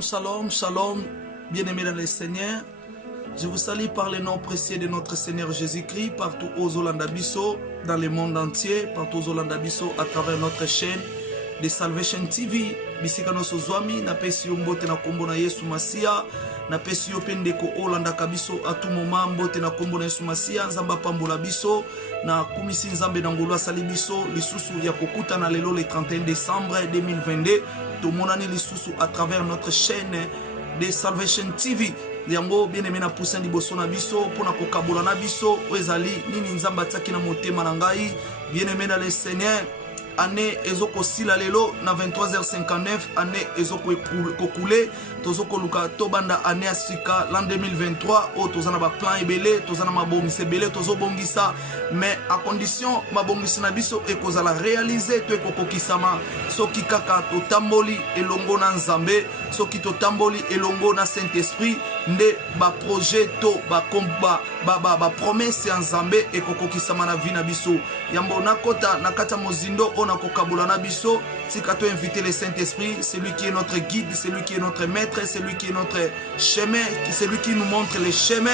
Shalom, shalom, shalom, bien-aimés dans le Seigneur. Je vous salue par le nom précieux de notre Seigneur Jésus-Christ, partout aux Olandabiso, dans le monde entier, partout aux Olandabiso, à travers notre chaîne de Salvation TV. Bisika no sozwami, na pesi yo mbote na kombo na Yesu Masia, na pesi yo pendeko Olanda kabiso à tout moment, mbote na kombo na Yesu Masia, nzamba pambola biso, na kumisi nzambe na ngolo asali biso, lisusu ya kokuta na lelo le 31 décembre 2022, tout monani lisusu à travers notre chaîne de Salvation TV. Yango bien-aimé na poussa liboso na biso pona kokabola na biso ezali nini nzamba tsaki na motema na ngai bien-aimé dans le Seigneur. Année ezoko sila lelo na 23h59 année ezoko kokule tozoko luka tobanda année asika l'an 2023 o tozana ba plan ebele tozana mabongisi ebele tozobongisa mais à condition mabongisi na biso ekozala réaliser to ekokokisama soki kaka totamboli elongo na nzambe soki totamboli elongo na Saint-Esprit nde ba projet to ba promesse ya nzambe ekokokisama na vie na biso yambo nakota nakata mozindo on a kokabola na biso tika to inviter le Saint-Esprit, celui qui est notre guide, celui qui est notre maître, celui qui est notre chemin, celui qui nous montre les chemins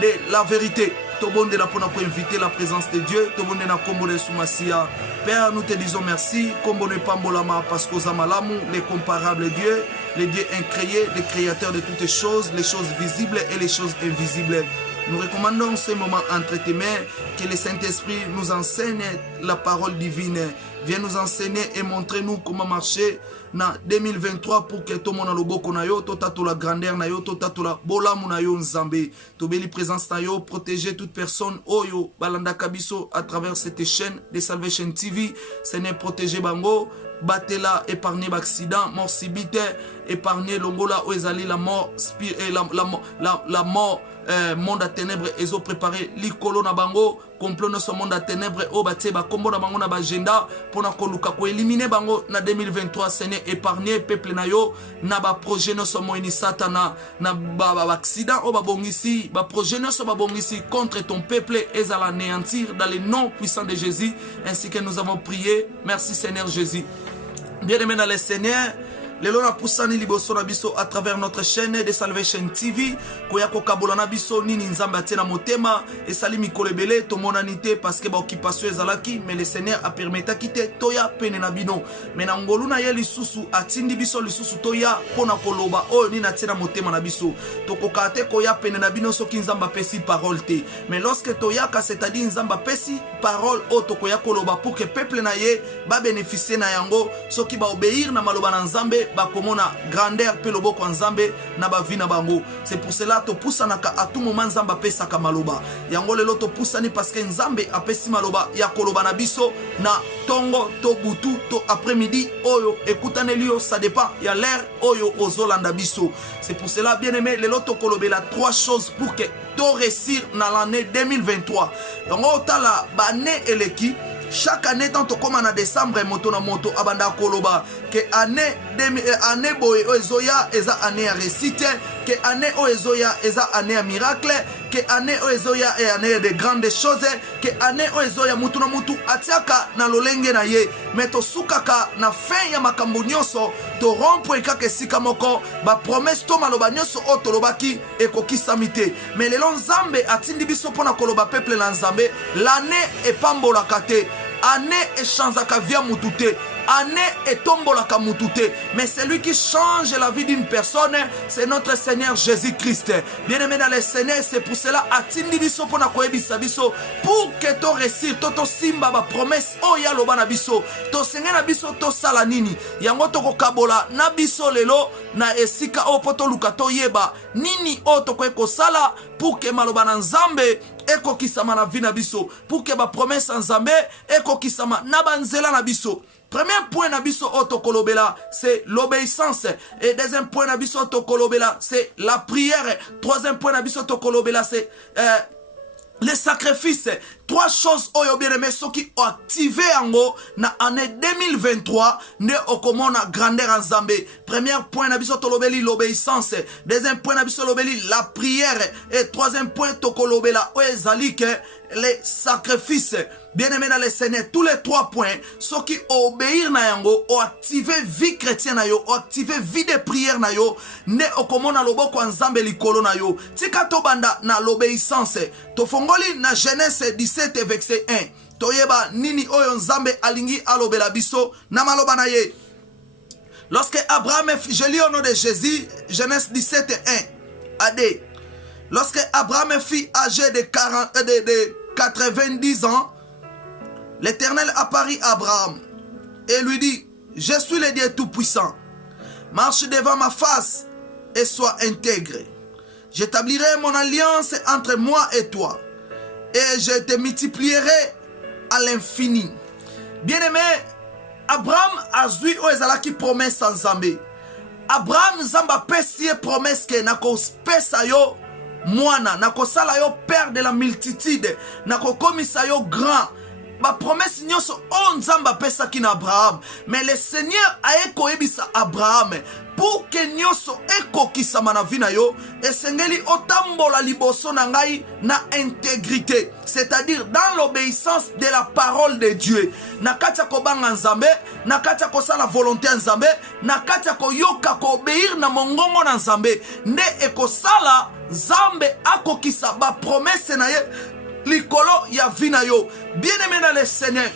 de la vérité. Tobonde la pona pour inviter la présence de Dieu, tobonde na kombo de Soumasia. Père, nous te disons merci, kombo ne pambolama parce qu'aux amalamu, les comparables Dieu, les dieux incréés, les créateurs de toutes choses, les choses visibles et les choses invisibles. Nous recommandons ce moment entre tes mains, que le Saint-Esprit nous enseigne la parole divine. Viens nous enseigner et montrer-nous comment marcher dans 2023 pour que tout le monde loboko na yo, tota la grandeur na yo, tota la bolamu na yo nzambe. Tobeli présence na yo, protéger toute personne oyo balanda kabiso à travers cette chaîne de Salvation TV. Seigneur protéger bango, batela épargner l'accident, mort subite, épargner longola oezali la mort la mort monde à ténèbres ezo préparé likolo na bango complot no so monde à ténèbres o batie ba kombo na bango na ba agenda pona koluka ko éliminer bango na 2023. Seigneur épargner peuple na yo na ba projet no so moini satana na ba accident o ba bongisi ba projet no so ba bongisi contre ton peuple et à l'anéantir dans le nom puissant de Jésus ainsi que nous avons prié. Merci Seigneur Jésus. Bien-aimé dans le Seigneur, lelo na pusani liboso na biso à travers notre chaîne de Salvation TV koya kokabola na biso nini nzamba tie na motema esali mikolo ebele tomonanité parce que ba occupation ezalaki mais le Seigneur a permis quitter toya pene na bino mais na ngolu na ye lisusu atindi biso lisusu toya pona koloba oyo nini atie na motema na biso tokoka te koya pene na bino soki nzamba pesi parole te mais lorsque toyaka c'est-à-dire nzamba pesi parole o tokoya koloba pour que peuple na ye ba bénéficier na yango soki ba obéir na maloba na nzambe bakomona grandeur pe loboko nzambe na bavi na bango. C'est pour cela to pusanaka à tout moment nzamba pesa ka maloba yango lelo to pusani parce que nzambe apesi maloba ya koloba na biso na tongo to butu to après-midi oyo ekutaneli yo ça dépend ya l'air oyo ozolanda biso. C'est pour cela bien aimé lelo to kolobela trois choses pour que to réussir dans l'année 2023 yango tala bane eleki. Chaque année, tant que comme en décembre, moto na moto abanda koloba que année boy oezoya eza année à récite, que année oezoya eza année à miracle, que année oezoya est année de grandes choses, que année oezoya mutu na mutu atiaka na lolenge na ye, mais to sukaka na fin ya makambo nyonso to rompre kaka sika moko ba promesse to maloba nyonso o tolobaki ekokisami te. Mais le nzambe atindi biso pona koloba peuple na nzambe l'année epambolaka te. Année échangeaka via mutute, année et tombolaka mutute, mais celui qui change la vie d'une personne, c'est notre Seigneur Jésus-Christ. Bien-aimé dans le Seigneur, c'est pour cela atindi biso pona koyebisa biso pour que to réussir to simba ba promesse o ya loba na biso to senga na biso to sala nini yango to kokabola na biso lelo na esika o poto lukato yeba nini o to ko sala pour que maloba na nzambe eko kisama na vie na biso pour que ba promesse nzambe eko kisama na banzela na biso. Premier point na biso otokolobela c'est l'obéissance et deuxième point na biso otokolobela c'est la prière. Troisième point na biso otokolobela c'est les sacrifices. Trois choses oyo bien aimé ceux qui ont activé yango na année 2023 ne okomona grandeur en Nzambe. Premier point na biso tolobeli l'obéissance, deuxième point na biso lobeli la prière et troisième point tokolobela oezali ke les sacrifices. Bien-aimé dans le Seigneur, tous les 3 points, ceux qui obéir na yango, ont activé vie chrétienne na yo, ont activé vie de prière na yo, ne okomona loboko nzambe likolo na yo. Tika to banda na l'obéissance. To fongoli na Genèse 17 verset 1. Toyeba nini oyo nzambe alingi alobela biso na maloba na ye. Lorsque Abraham, je lis au nom de Jésus, Genèse 17 1 à 2. Lorsque Abraham fut âgé de 90 ans, l'Éternel apparut à Abraham et lui dit, je suis le Dieu Tout-Puissant. Marche devant ma face et sois intègre. J'établirai mon alliance entre moi et toi et je te multiplierai à l'infini. Bien-aimé, Abraham a zui o ezalaki promesse en Zambé. Abraham zamba pesi promesse que nako pesa yo mwana, nako sala yo père de la multitude, nako komisa yo grand. Ba promesse nyonso on zamba pesa ki na Abraham. Mais le Seigneur a ekoyebisa Abraham pour que nyonso ekokisama na vie na yo, esengeli otambola liboso na ngai na intégrité, c'est-à-dire dans l'obéissance de la parole de Dieu. Na katia ko banga nzambe, na katia ko sala volonté nzambe, na katia ko yoka ko obéir na mongongo na nzambe, nde ekosala nzambe akokisa ba promesse na ye likolo ya vie na yo. Bien-aimé dans le Seigneur,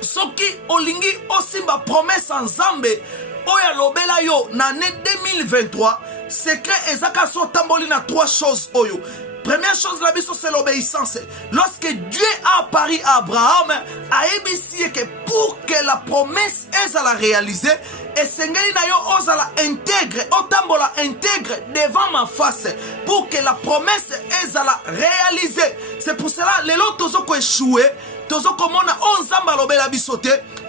soki olingi osimba promesse nzambe oya lobela yo na année 2023, secret ezaka so tamboli na 3 choses oyo. Première chose la biso c'est l'obéissance. Lorsque Dieu a apparu à Abraham, a ébissi que pour que la promesse est à la réaliser, et sengeli na yo ozala intègre, otambola intègre devant ma face, pour que la promesse est à la réaliser. C'est pour cela les lots tozo ko échoué, tozo komona on zamba lobela bisote.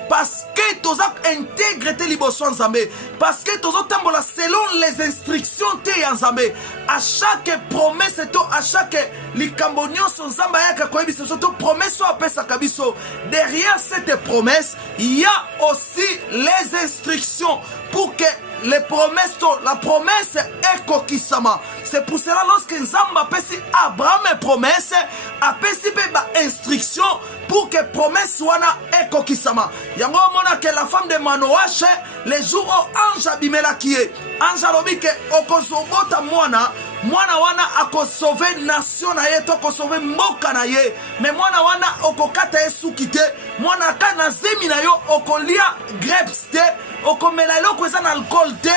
Parce que tu as intégré tes liboso nzambe, parce que tu as tambola selon les instructions te nzambe. À chaque promesse à chaque likambonio son nzamba yaka koyebisa so promesse o apesa kabiso. Derrière cette promesse, il y a aussi les instructions pour que les promesses, la promesse est kokisama. C'est pour cela lorsque nzamba pesi Abraham promesse, apesi pe ba instruction pour que promesse wana est kokisama. Yango mona que la femme de Manoache, les jours où ange abimela kie, ange alobi ke okozobota mwana wana akosauve nation na ye, to kosauve mboka na ye, mais mwana wana okokata ye suki te, mwana ka na zemi na yo okolia grapes te, okomela eloko eza na alcool te,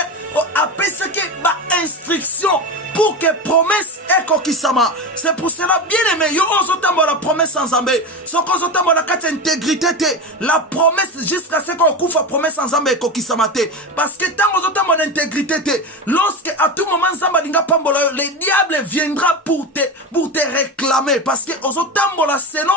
apesa ke ba instruction pour que promesse ekokisama. C'est pour cela bien aimé yo ozotambo la promesse en Zambé, soko ozotambo la kati intégrité te, la promesse jusqu'à ce qu'on kufa promesse en Zambé ekokisama te, parce que tant ozotambo l'intégrité te, lorsque à tout moment Zamba linga pambola, le diable viendra pour te réclamer, parce que ozotambo la selon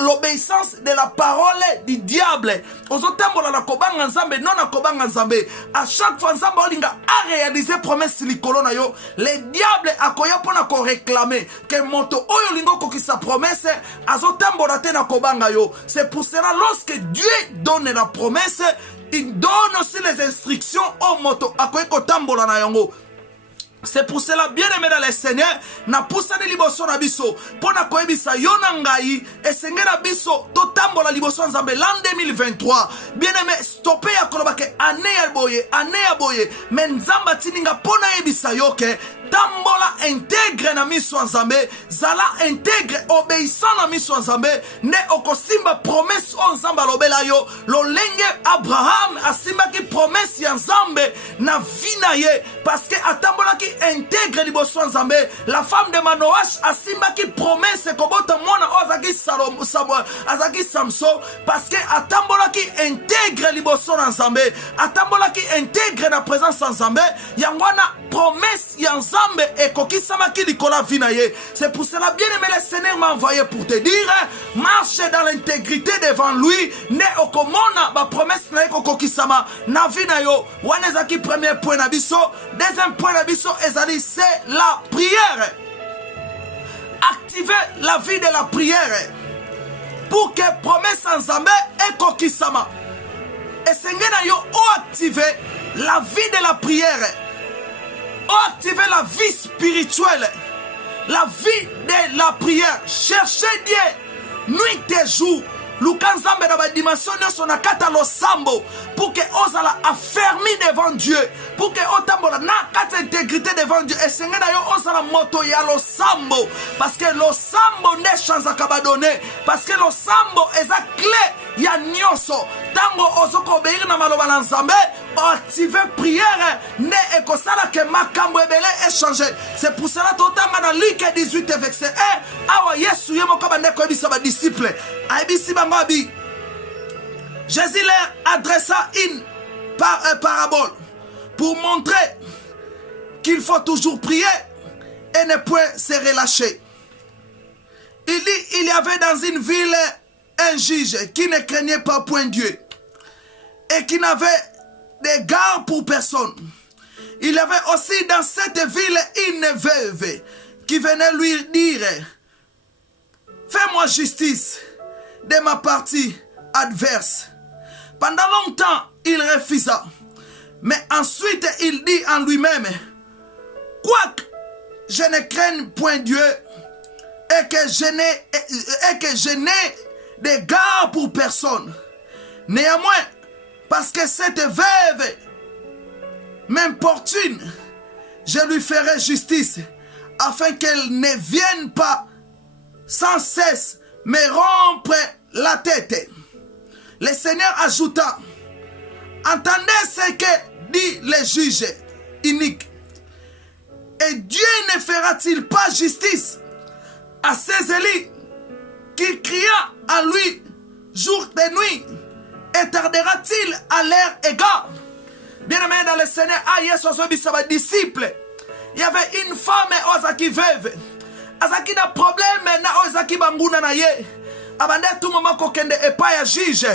l'obéissance de la parole du diable. Ozotambo la kobanga Nzambe non na kobanga Nzambe. À chaque fois Nzamba linga a réalisé promesse likolo na yo, le diable akoya pona ko réclamer que moto oyo lingo kokisa promesse azotambola te na kobanga yo. C'est pour cela lorsque Dieu donne la promesse, il donne aussi les instructions au moto akoya kotambola na yango. C'est pour cela, bien aimé dans le Seigneur, na poussa de liboso na biso, pona koebisa yona ngai, et senge na biso, totambo la liboso nzambe, l'an 2023, bien aimé, stoppé ya kolobake, ane ya boye, men nzamba tininga pona ebisa yoke, tambola intègre na miso nzambe, zala intègre obéissant na miso nzambe, ne okosimba promesse o nzamba lobela yo, lolenge Abraham asimba ki promesse ya nzambe na vina ye, parce que atambola ki intègre liboso nzambe, la femme de Manoash asimba ki promesse kobota mwana o azaki Samson, parce que atambola ki intègre liboso nzambe, atambola ki intègre na présence nzambe, yangwana promesse ya nzambe et kokisama ki likola vina ye. C'est pour cela bien aimé le Seigneur m'a envoyé pour te dire, marche dans l'intégrité devant lui, ne okomona ba promesse na eko kokisama na vina yo. Wanezaki premier point na biso, deuxième point na biso ezali c'est la prière. Activer la vie de la prière pour que promesse nzambe eko kisama. Et sengena yo o activer la vie de la prière. Activer la vie spirituelle. la vie de la prière. Cherchez Dieu nuit et jour. Lukanzambe na ba dimension nyonso na kata losambo pour que ozala affermi devant Dieu, pour que otambola na kata intégrité devant Dieu. Et sengena yo ozala moto ya losambo, parce que losambo ne chanza kabadone, parce que losambo eza clé ya nyonso. Tango ozoko obéir na maloba na Nzambe, activer prière ne ekosala ke makambo ebele échanger. C'est pour cela totanga na Luc 18 verset 1 awa Yesu ye moko bande ko ebisa ba disciple aibisi bangabi. Jésus leur adressa une parabole pour montrer qu'il faut toujours prier et ne point se relâcher. Il dit, il y avait dans une ville un juge qui ne craignait pas point Dieu et qui n'avait d'égard pour personne. Il y avait aussi dans cette ville une veuve qui venait lui dire, fais-moi justice de ma partie adverse. Pendant longtemps, il refusa. Mais ensuite, il dit en lui-même, quoique je ne craigne point Dieu et que je n'ai d'égard pour personne, néanmoins, parce que cette veuve m'importune, je lui ferai justice, afin qu'elle ne vienne pas sans cesse me rompre la tête. Le Seigneur ajouta, entendez ce que dit le juge inique. Et Dieu ne fera-t-il pas justice à ces élus qui cria à lui jour et nuit, et tardera-t-il à leur égard? Bien-aimé dans le Seigneur, à Yesu sa disciple, il y avait une femme ozaki veuve. Azaki na problème na ozaki banguna na ye. Abande tout moment kokende epa ya juge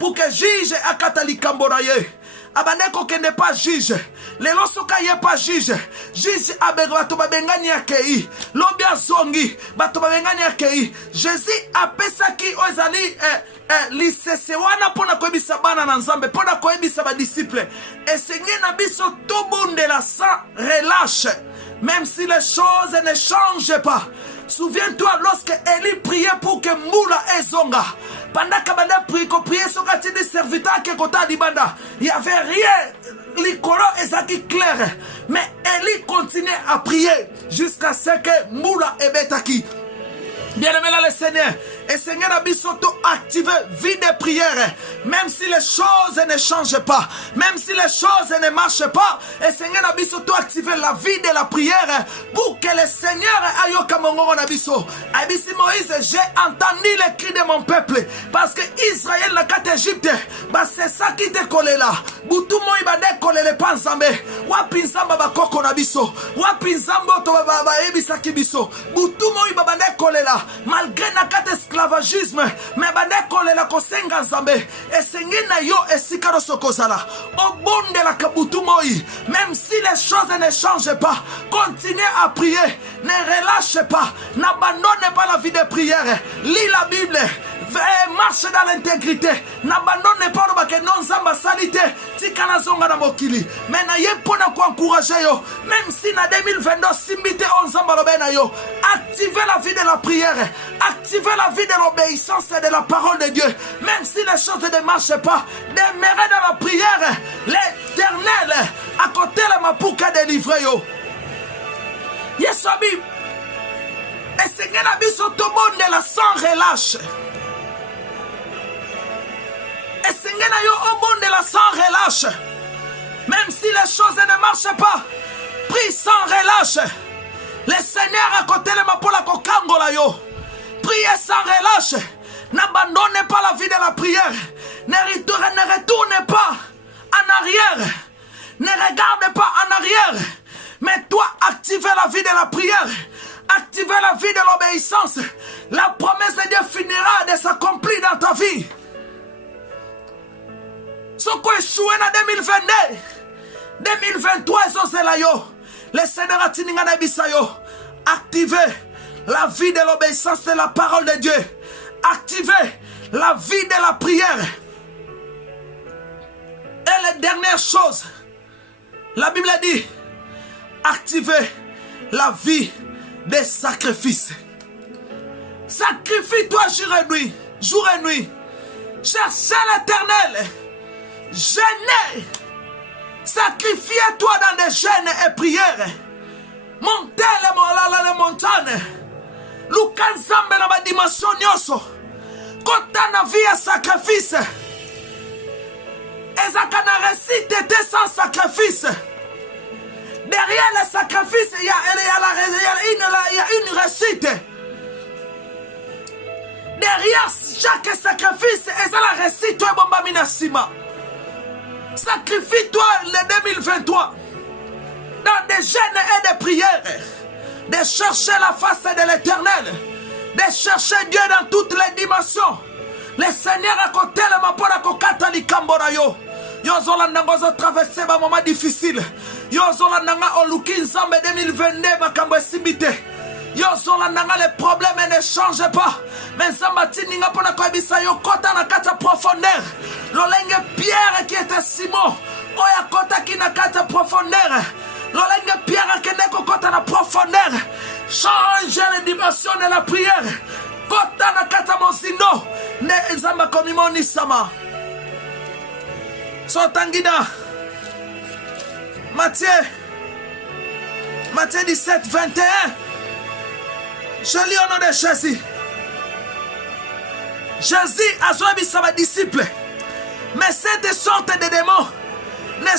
pour que juge akata likambo na ye. Abande kokende pas juge. Lelo soka ye pas juge. Juge abego bato babengani akei. Lobi azongi bato babengani akei. Jésus apesaki ozali lisese wana pona koebisa bana na Nzambe, pona koebisa ba disciple. Et Seigneur na biso tobundela sans relâche. Même si les choses ne changent pas. Souviens-toi lorsque Élie priait pour que Moula ezonga. Pendant que Banda priait sur le serviteur qui est Libanda, il n'y avait rien. L'icolo est clair. Mais Élie continuait à prier jusqu'à ce que Moula ebetaki. Bien-aimé là le Seigneur. Et Seigneur a bisoto activé vie de prière. Même si les choses ne changent pas. Même si les choses ne marchent pas. Et Seigneur a bisoto activé la vie de la prière. Pour que le Seigneur ayoka mongongo na biso. Abisi Moïse, j'ai entendu les cris de mon peuple. Parce que Israël la carte Égypte. Bah c'est ça qui te colle là. Boutou moi ibade colle le panzambe. Wapi nzamba bakoko na biso. Wapi nzambo to baba ebisaki biso. Boutou moi ibade colle là. Malgré na carte esclavagisme, mais bande kolela kosenga Nzambe. Et sengi na yo esika no sokozala. Obonde la kabutu moi. Même si les choses ne changent pas, continuez à prier. Ne relâchez pas. N'abandonnez pas la vie de prière. Lis la Bible. Marche dans l'intégrité. N'abandonne pas le que non zamba salité. Tikana zonga na mokili. Mais na ye pona ko encourager yo. Même si na 2022 simbite on zamba lobe na yo. Activez la vie de la prière. Activez la vie de l'obéissance et de la parole de Dieu. Même si les choses ne marchent pas, demeurez dans la prière. L'Éternel à côté de ma pouka délivrer yo. Yes abi. Et Seigneur na biso tobonde la sans relâche. Et Seigneur yo obonde la sans relâche. Même si les choses ne marchent pas, prie sans relâche. Le Seigneur à côté de ma pola kokangola yo. Priez sans relâche. N'abandonnez pas la vie de la prière. Ne retournez pas en arrière. Ne regardez pas en arrière. Mais toi, activez la vie de la prière. Activez la vie de l'obéissance. La promesse de Dieu finira de s'accomplir dans ta vie. Ce qui échoué en 2022, 2023, le Seigneur a tiningana bisayo. Activez la vie de l'obéissance de la parole de Dieu. Activez la vie de la prière. Et la dernière chose, la Bible dit, activez la vie des sacrifices. Sacrifie-toi jour et nuit. Cherchez l'Éternel. Jeûnez. Sacrifiez-toi dans des jeûnes et prières. Montez les montagnes. Lukanzambe na ma dimension nyoso. Kota na vie à sacrifice. Ezaka na récite était sans sacrifice. Derrière le sacrifice, il y a une réussite. Derrière chaque sacrifice, il y a la réussite. Sacrifie-toi le 2023 dans des jeûnes et des prières, de chercher la face de l'Éternel, de chercher Dieu dans toutes les dimensions. Le Seigneur a côté le mapora kokata li kamborayo. Yozola nangozo traverser ba moment difficile. Yozola nanga oluki nzambe 2022 makambo esibite. Yozola nanga les problèmes ne changent pas. Mais nzamba tininga pona koibisa yo kota na kata profondeur. Lolenge Pierre qui était Simon. Oya kota ki na kata profondeur. Lolenge Pierre qui n'est kota na profondeur. Change les dimensions de la prière. Kota na kata monsino. Ne nzamba komimoni sama. Sotangida. Matthieu 17, 21. Je lis au nom de Jésus. Jésus a choisi ses disciples. Mais cette sorte de démons ne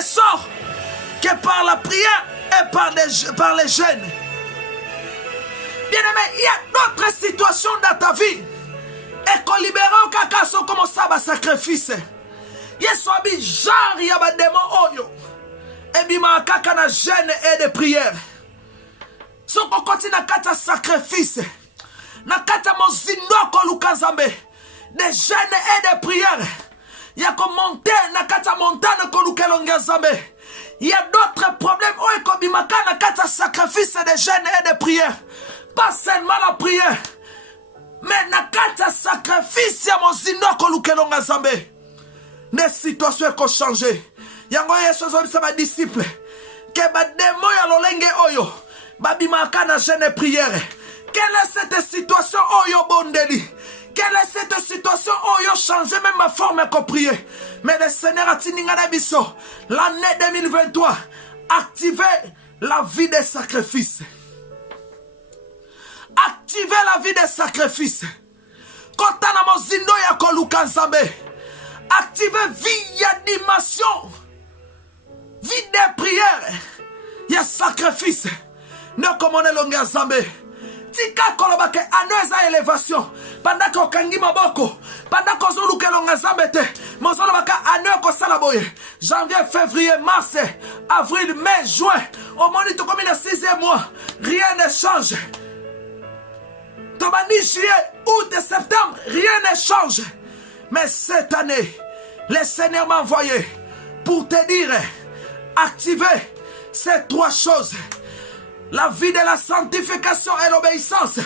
sort que par la prière et par les jeûnes. Bien-aimé, il y a d'autres situations dans ta vie. Et qu'on libère au caca sans commencer à sacrifice. Il y a genre, il y a des démons oyo. Et bien, il y a jeûne et de prière. Si on continue à faire sacrifice, na kata mozinoko lukazambe, des jeûnes et des prières. Il y a comme monter na kata montane ko lukelongazambe. Il y a d'autres problèmes où ekobimaka na kata sacrifice des jeûnes et des prières. Pas seulement la prière, mais na kata sacrifice ya mozinoko lukelongazambe. Des situations ko changer. Yango yeso zo ba disciple ke ba démon ya lolenge oyo babimaka na jeûne et prière. Quelle est cette situation oyo bondeli? Quelle est cette situation oyo changer même ma forme de prier? Mais le Seigneur a tininga na biso l'année 2023 activer la vie des sacrifices. Activer la vie des sacrifices. Kota na mozindo ya koluka nzambe. Activer vie ya dimension. Vie des prières. Ya sacrifice. Ne commandez longa nzambe. Tika kolobake anoeza élévation. Pendant ko kangi maboko. Pendant ko zulu kelonga nzambe te. Mozolo baka anoe ko salaboye. Janvier, février, mars, avril, mai, juin. Au moment où comme le 6e mois, rien ne change. Tomani juillet, août et septembre, rien ne change. Mais cette année, le Seigneur m'a envoyé pour te dire, activer ces 3 choses. La vie de la sanctification et l'obéissance.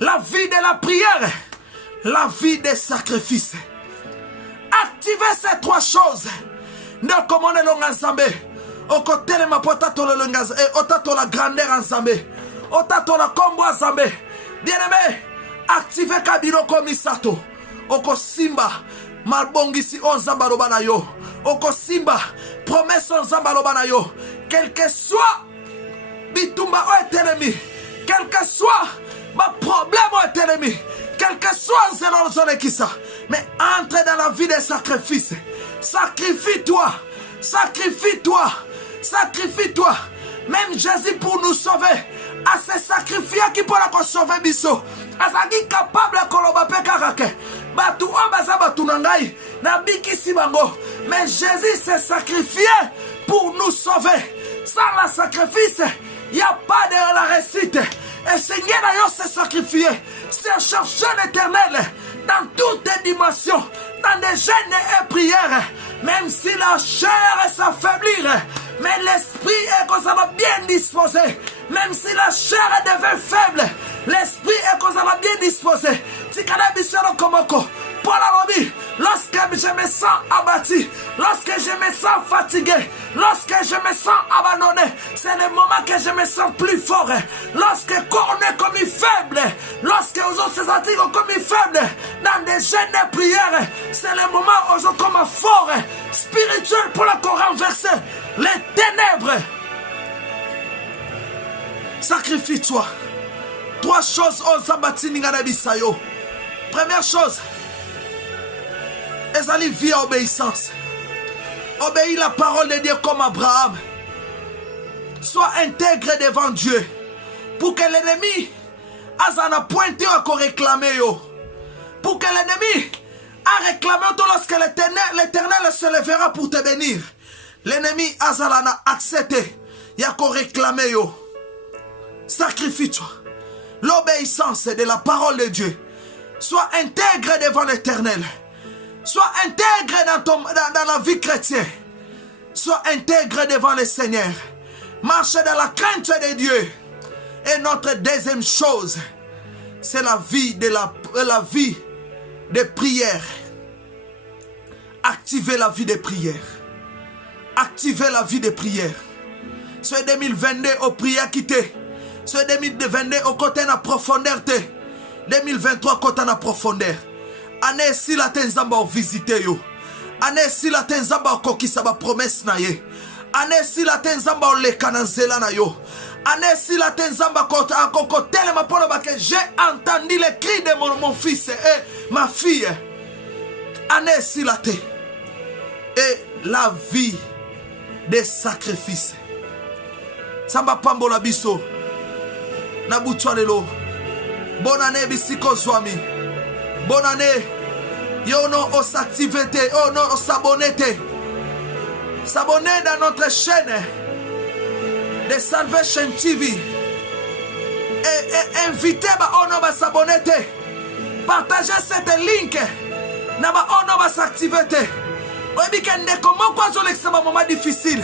La vie de la prière. La vie des sacrifices. Activez ces 3 choses. Ne commandez l'ensemble. Au côté de ma potato la grandeur ensemble. Otato la combo ensemble. Bien-aimé, activez Kabiro Komisato. Oko Simba. Malbongisi onzamba lobana yo. Oko Simba. Promesse onzamba lobana yo. Quel que soit Bitumba est ennemi. Quel que soit ma problème est ennemi. Quel que soit zone qui ça. Mais entre dans la vie des sacrifices. Sacrifie-toi. Sacrifie-toi. Sacrifie-toi. Même Jésus pour nous sauver. À se sacrifier qui pourra sauver biso. Azaki capable de kolobape karake. Batu ambaza batu nangai. Nabiki sibango. Mais Jésus s'est sacrifié pour nous sauver. Sans la sacrifice, il n'y a pas de la réussite. Et Seigneur d'ailleurs s'est sacrifié. C'est chercher l'Éternel dans toutes les dimensions, dans des jeûnes et prières. Même si la chair s'affaiblit, mais l'esprit est qu'on va bien disposé. Même si la chair devient faible, l'esprit est qu'on va bien disposé. Si Kanabisero Komoko, Paul Arabi, lorsque je me sens abattu, lorsque je me sens fatigué, lorsque je me sens abandonné, c'est le moment que je me sens plus fort. Lorsque on est comme faible, lorsque on se sent comme faible, dans des jeûnes de prière, c'est le moment où on est comme fort, spirituel pour la renverser les ténèbres. Sacrifie-toi. 3 choses on s'abattit n'ingana bisayo. Première chose, ezali vie à obéissance. Obéis la parole de Dieu comme Abraham. Sois intègre devant Dieu. Pour que l'ennemi a pointé encore réclamé. Pour que l'ennemi a réclamé lorsque l'Éternel se lèvera pour te bénir. L'ennemi a accepté. Il a encore réclamé. Sacrifie-toi. L'obéissance de la parole de Dieu. Sois intègre devant l'Éternel. Sois intègre dans la vie chrétienne. Sois intègre devant le Seigneur. Marche dans la crainte de Dieu. Et notre deuxième chose, c'est la vie de prière. Activez la vie de prière. Activez la vie de prière. Ce 2022 au prière quitté. Ce 2022 au côté en profondeur. 2023 côté en profondeur. Année si la tenzamba au visiter yo. Année si la tenzamba au kokisa ba promesse na ye. Année si la tenzamba au lekananzela na yo. Année si la tenzamba kota kokotele ma polo que j'ai entendu les cris de mon fils et ma fille. Année si la te. Et la vie des sacrifices. Samba pambola biso. Nabuchwa lelo. Bonne année bisiko zwami. Bonne année. Yo no on s'activité. Oh non on s'abonner. S'abonner dans notre chaîne de Salvation TV. Et inviter on va s'abonner. Partagez cette link. Naba on va s'activer. Oui, comment quoi c'est un moment difficile.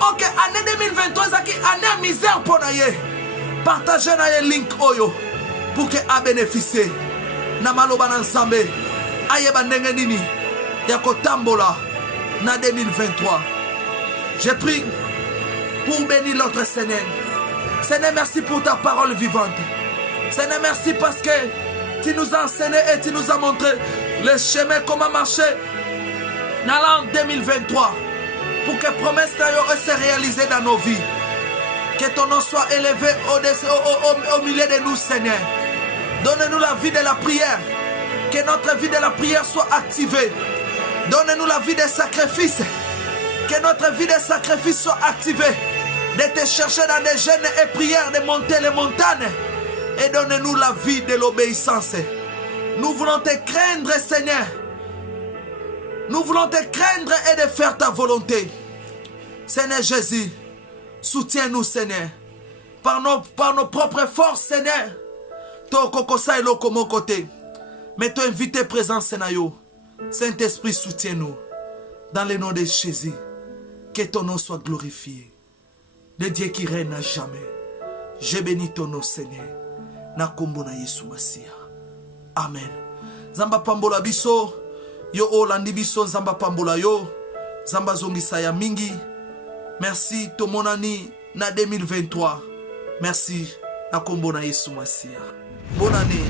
Ok, année 2023 c'est année misère pour nous. Partagez le link oyo pour que a bénéficier. Namaloba nzambe ayeba ndenge nini ya kotambola na 2023. Je prie pour bénir notre Seigneur. Seigneur, merci pour ta parole vivante. Seigneur, merci parce que tu nous as enseigné et tu nous as montré le chemin comment marcher dans l'an 2023 pour que promesse se réalisent dans nos vies. Que ton nom soit élevé au milieu de nous, Seigneur. Donne-nous la vie de la prière. Que notre vie de la prière soit activée. Donne-nous la vie des sacrifices. Que notre vie de sacrifice soit activée. De te chercher dans des jeûnes et prières, de monter les montagnes. Et donne-nous la vie de l'obéissance. Nous voulons te craindre, Seigneur. Nous voulons te craindre et de faire ta volonté. Seigneur Jésus, soutiens-nous, Seigneur. Par nos propres forces, Seigneur. Mais tu invité présent, Seigneur. Saint-Esprit, soutiens-nous. Dans le nom de Jésus. Que ton nom soit glorifié. Le Dieu qui règne à jamais. Je bénis ton nom, Seigneur. Nakombo na Yesu Masia. Amen. Zamba pambola biso. Yo olandi biso zamba pambola yo. Zamba zongisa ya mingi. Merci to monani na 2023. Merci. Nakombo na Yesu Masia. Bonne année.